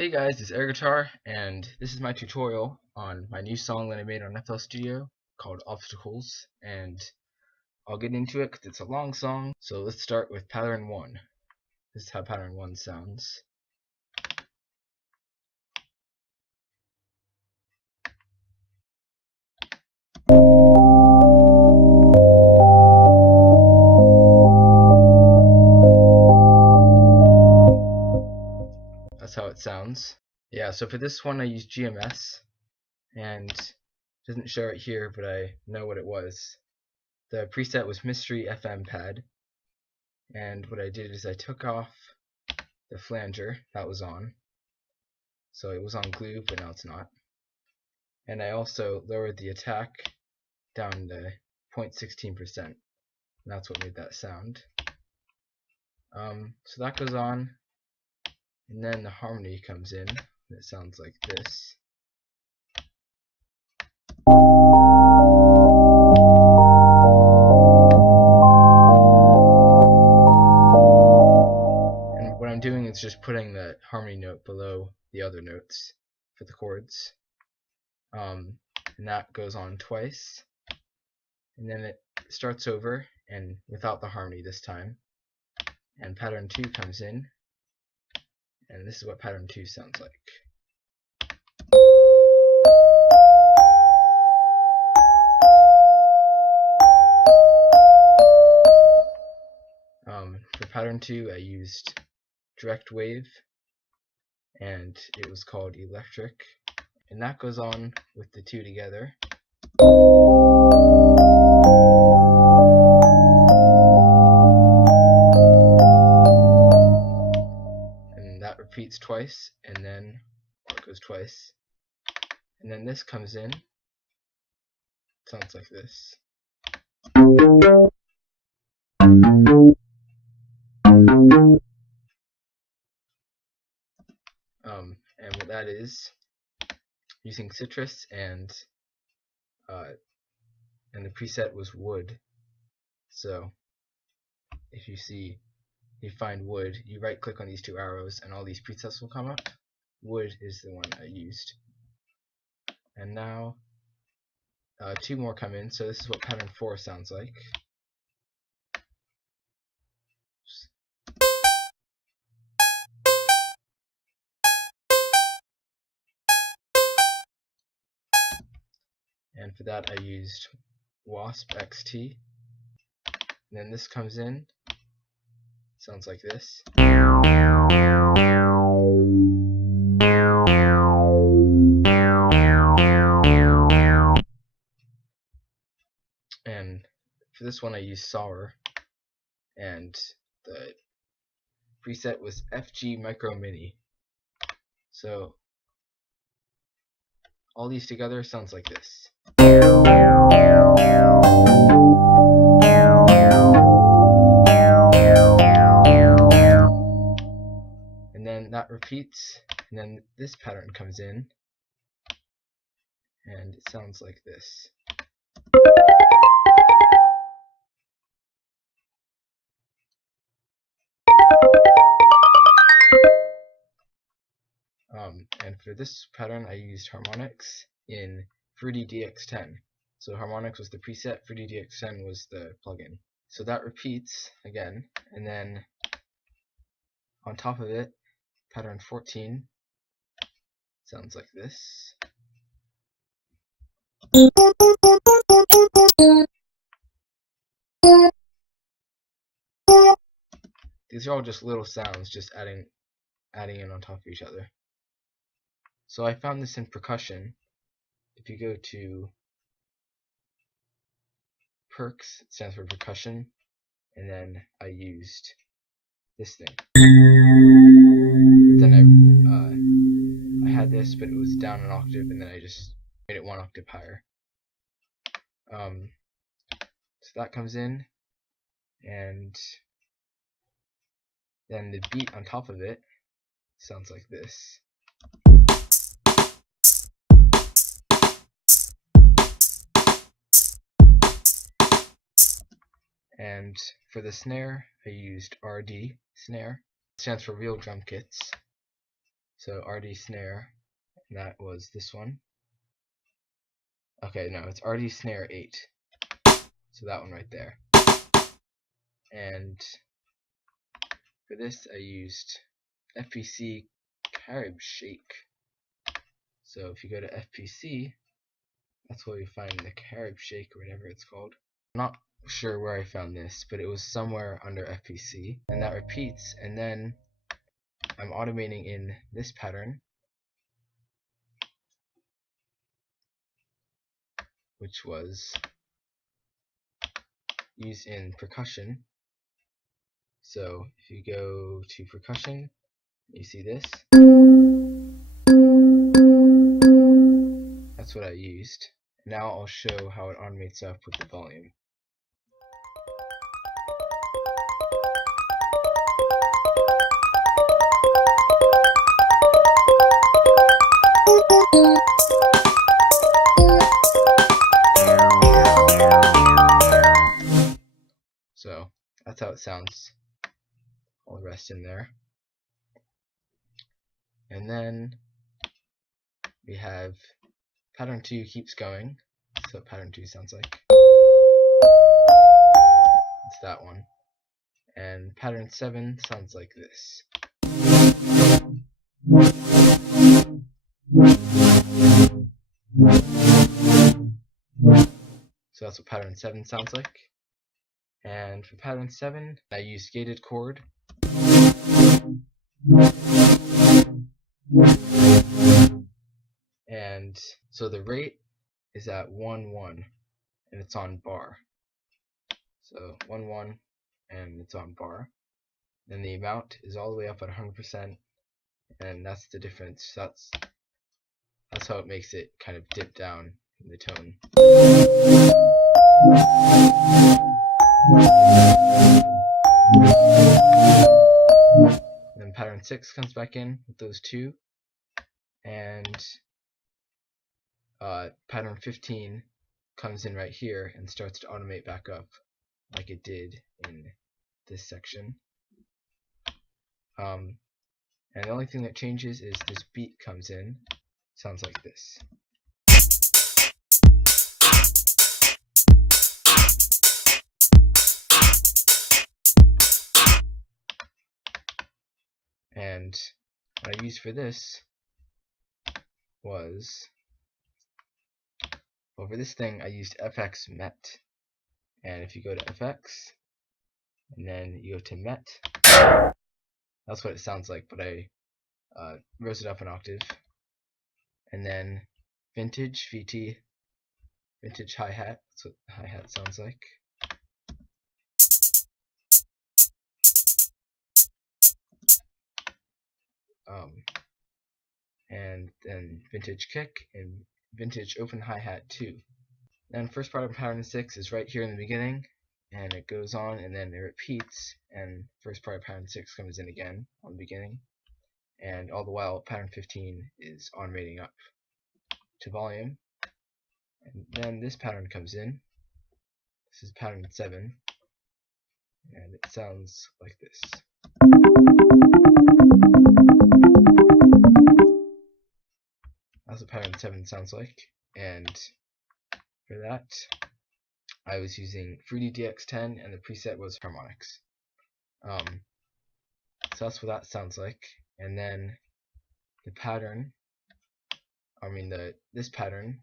Hey guys, it's Air Guitar, and this is my tutorial on my new song that I made on FL Studio called Obstacles, and I'll get into it because it's a long song. So let's start with pattern 1. This is how pattern 1 sounds. That's how it sounds. Yeah, so for this one I used GMS, and it doesn't show it here, but I know what it was. The preset was Mystery FM Pad, and what I did is I took off the flanger that was on. So it was on glue, but now it's not. And I also lowered the attack down to 0.16%, and that's what made that sound. So that goes on, and then the harmony comes in, and it sounds like this. And what I'm doing is just putting the harmony note below the other notes for the chords. And that goes on twice, and then it starts over and without the harmony this time, and pattern 2 comes in, and this is what pattern 2 sounds like. For pattern 2 I used direct wave, and it was called electric, and that goes on with the two together. And that repeats twice, and then it goes twice, and then this comes in. It sounds like this. And what that is, using citrus, and the preset was wood. So if you find wood, you right click on these two arrows and all these presets will come up. Wood is the one I used. And now two more come in, so this is what pattern 4 sounds like. And for that I used Wasp XT. And then this comes in, sounds like this. And for this one I used Sour, and the preset was FG Micro Mini. So all these together sounds like this. And then that repeats, and then this pattern comes in, and it sounds like this. And for this pattern I used harmonics in Fruity DX10. So harmonics was the preset, Fruity DX10 was the plugin. So that repeats again, and then on top of it, pattern 14 sounds like this. These are all just little sounds, just adding in on top of each other. So I found this in percussion. If you go to perks, it stands for percussion, and then I used this thing. But then I had this, but it was down an octave, and then I just made it one octave higher. So that comes in, and then the beat on top of it sounds like this. And for the snare, I used RD Snare. It stands for Real Drum Kits. So RD snare, and that was this one. Okay, no, it's RD snare 8. So that one right there. And for this I used FPC Carib Shake. So if you go to FPC, that's where you find the Carib Shake or whatever it's called. I'm not sure where I found this, but it was somewhere under FPC, and that repeats, and then I'm automating in this pattern, which was used in percussion. So if you go to percussion, you see this. That's what I used. Now I'll show how it automates up with the volume. So that's how it sounds. All the rest in there. And then we have pattern 2 keeps going. That's what pattern 2 sounds like. It's that one. And pattern 7 sounds like this. So that's what pattern 7 sounds like. And for pattern 7, I use gated chord. And so the rate is at 1-1, and it's on bar. So 1-1, and it's on bar. Then the amount is all the way up at 100%, and that's the difference. That's how it makes it kind of dip down in the tone. And then pattern 6 comes back in with those two, and pattern 15 comes in right here and starts to automate back up like it did in this section. And the only thing that changes is this beat comes in. Sounds like this. And what I used for this was, over this thing I used FX Met. And if you go to FX, and then you go to Met, that's what it sounds like, but I rose it up an octave. And then Vintage, VT, Vintage hi-hat, that's what hi-hat sounds like. And then Vintage kick and Vintage open hi-hat 2. Then first part of pattern 6 is right here in the beginning, and it goes on and then it repeats, and first part of pattern 6 comes in again on the beginning, and all the while pattern 15 is automating up to volume. And then this pattern comes in. This is pattern 7, and it sounds like this. That's what pattern 7 sounds like, and for that I was using Fruity DX10 and the preset was harmonics. So that's what that sounds like. And then the pattern, this pattern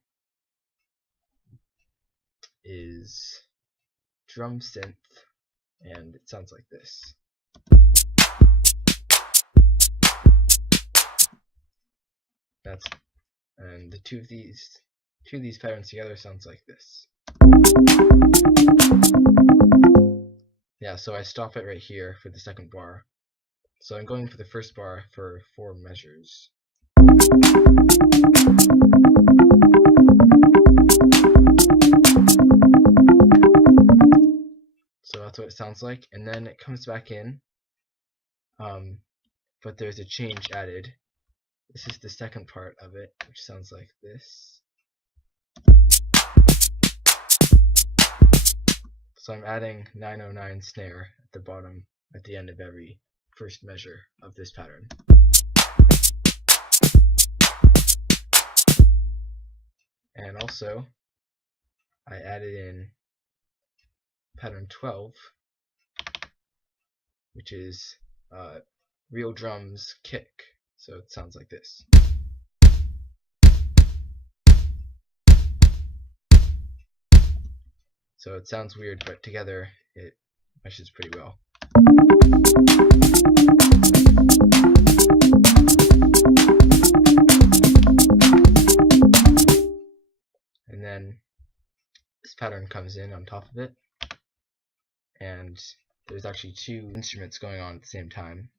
is drum synth, and it sounds like this. And the two of these patterns together sounds like this. Yeah, so I stop it right here for the second bar. So I'm going for the first bar for 4 measures. So that's what it sounds like, and then it comes back in, but there's a change added. This is the second part of it, which sounds like this. So I'm adding 909 snare at the bottom, at the end of every first measure of this pattern. And also I added in pattern 12, which is real drums kick, so it sounds like this. So it sounds weird, but together it meshes pretty well. And then this pattern comes in on top of it, and there's actually two instruments going on at the same time.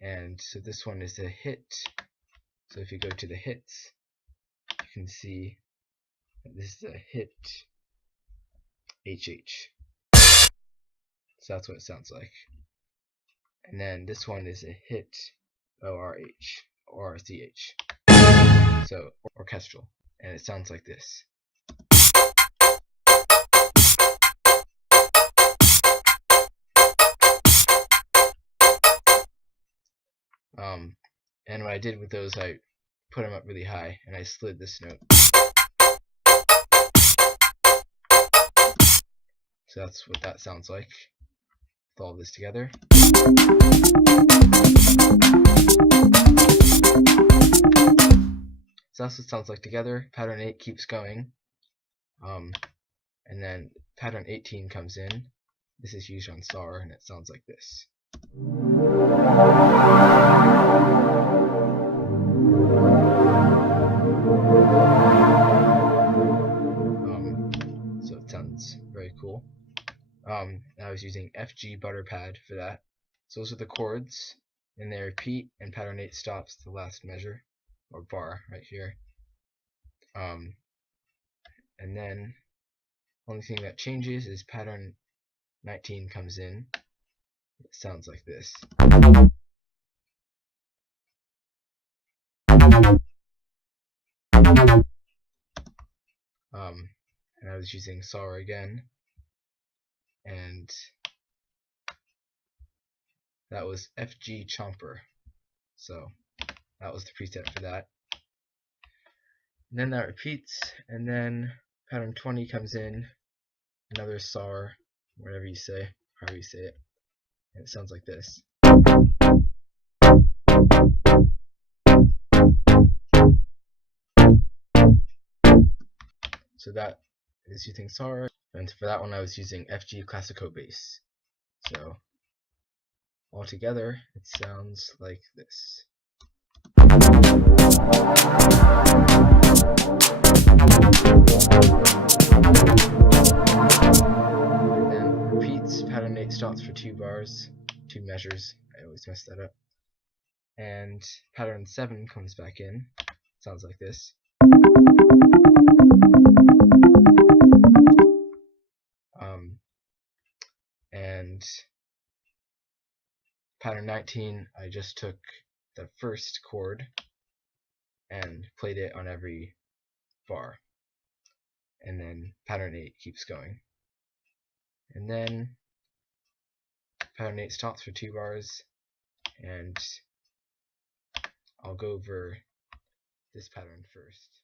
And so this one is a hit. So if you go to the hits, you can see that this is a hit HH. So that's what it sounds like. And then this one is a hit ORH or CH. So orchestral, and it sounds like this. And what I did with those, I put them up really high, and I slid this note. So that's what that sounds like with all this together. So that's what it sounds like together. Pattern 8 keeps going, and then pattern 18 comes in. This is used on SAR, and it sounds like this. So it sounds very cool. I was using FG butter pad for that. So those are the chords, and they repeat, and pattern 8 stops the last measure, or bar, right here. And then only thing that changes is pattern 19 comes in. It sounds like this. And I was using SAR again, and that was FG Chomper. So that was the preset for that. And then that repeats, and then pattern 20 comes in, another SAR, whatever you say, however you say it, and it sounds like this. So that is using SAR, and for that one I was using FG Classico bass. So altogether it sounds like this. And then repeats, pattern 8 stops for 2 bars, 2 measures, I always mess that up. And pattern 7 comes back in, sounds like this. And pattern 19, I just took the first chord and played it on every bar, and then pattern 8 keeps going, and then pattern 8 stops for 2 bars, and I'll go over this pattern first.